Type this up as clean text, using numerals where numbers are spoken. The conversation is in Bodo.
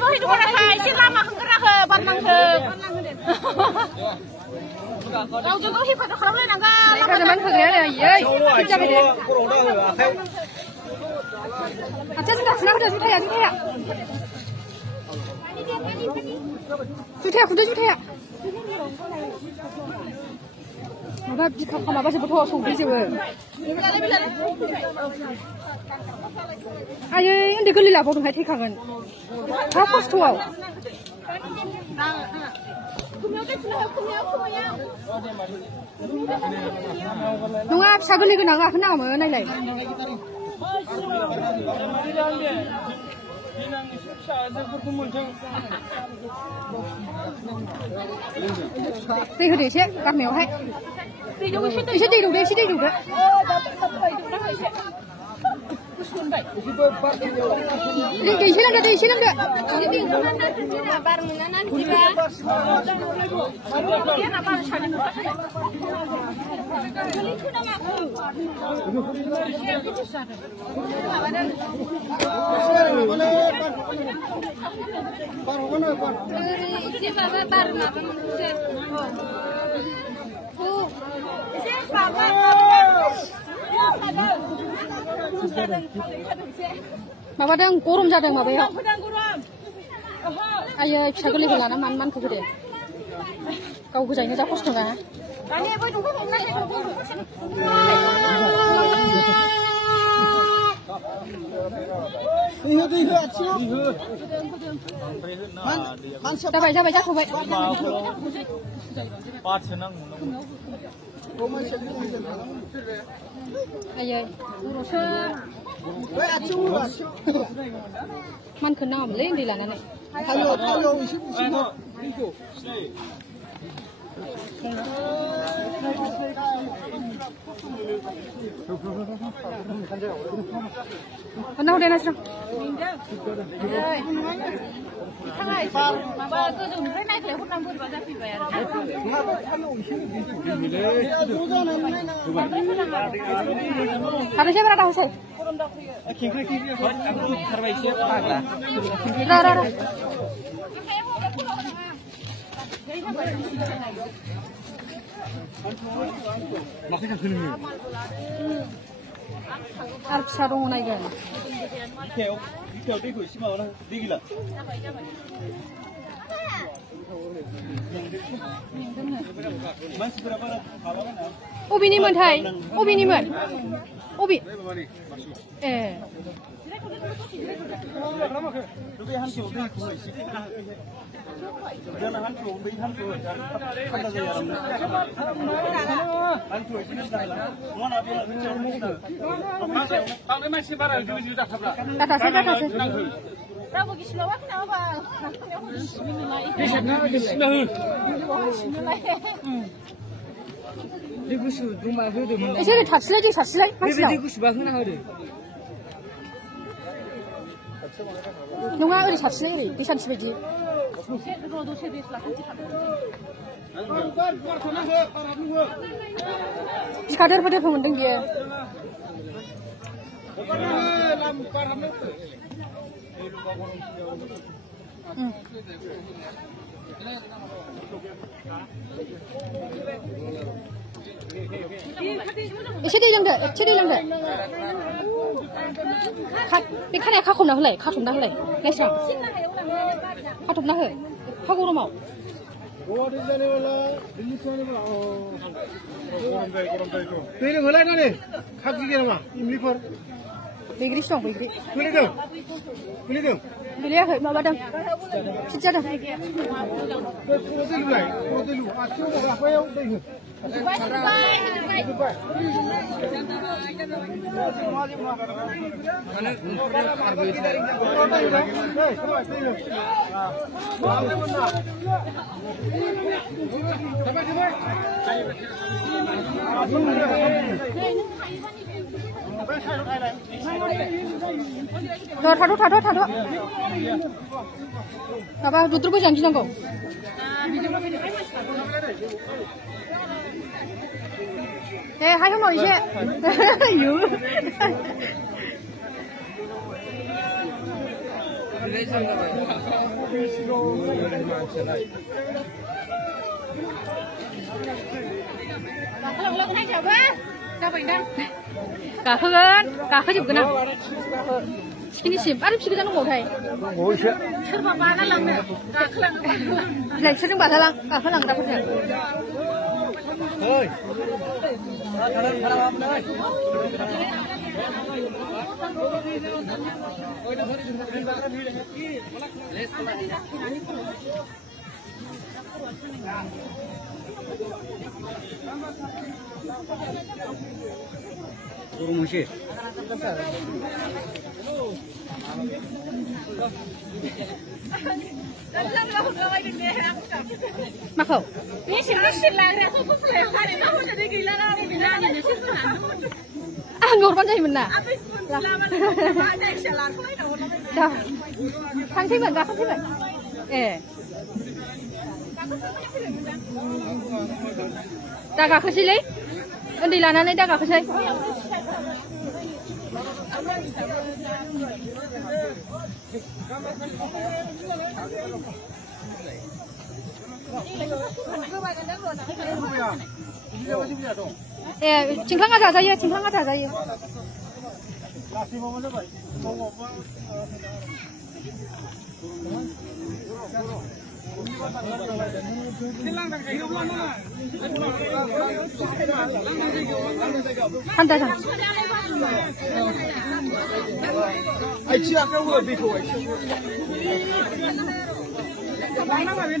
बोहै दखानाखै एसे लामा खांगोराखै बारनांथो गावजों गाव हेफाजाब खालामलायनांगोन हेफाजाब होग्राया आयै जाबाय दे खाथिया जुथा थुना होदो जुथाया खुदै जुथाया माबा बिखा माबाजोबोथ' संख्रिजोबो आयै उन्दै गोरलै लाबावदोंहाय थैखागोन मा खस्थ'आव नङा फिसा गोरलै गोनां गाखोनाङामोन नायलाय दै होदो एसे गारनायावहाय एसे दै दौदो दै एसे लोंदो बार मोनाना बिदिबा माबादों गरम जादों माबायाव आयै फिसा गोरलैखौ लाना मानखौ होदो गाव गोजायैनो जा खस्थ' ना जाबाय जाथ'बाय आयै मानखौ नाङामोनलै उन्दै लानानै हरदे नास्रां माबा गोजौनिफ्राय नायख्लाय हरनां बोरैबा जाफैबाय आरो खारनोसै बारा दाहोसै आरो फिसा दङ नायगोन अबेनिमोनथाय अबेनिमोन अबे ए एसे थाबसिलाय दै सारसिलाय नङा ओरै सारसिलाय ओरै दै सानसि बायदि बिखा देरफो मोनदों बियो एसे दै लोंदो बे खानाया खाथबना होलाय नायस्रां खाथबना हो एफा गरमाव दै लोंहोलायनानै खागि नामा इमलिफोर बैग्रिसो दं बैग्रि गोलैयाखै माबादों फिट जादों थाद' माबा दुद्रुबो जानो गिनांगौ दे हाय होमाव एसे 가खोजोबगोन आं सिनिसिम आरो बिसोर गोजान दंबावथाय सोरबा बागालांनो गाखोलाङोबा बिलाइ बिसोरजों बाजालां गाखोलांग्राफोरजों Kurumushi. Maku? Ini sih lari atau tuh hari kamu jadi gila lari di mana nih sih? Ah, ngorban jadi mana? Dah, kan sih mana? Kan sih mana? Dah kakak sih le? Undi lana nih dah kakak sih. Cingklang aja saja, cingklang aja saja. Hantar sana. Aici acolo e bico aici. Mana mana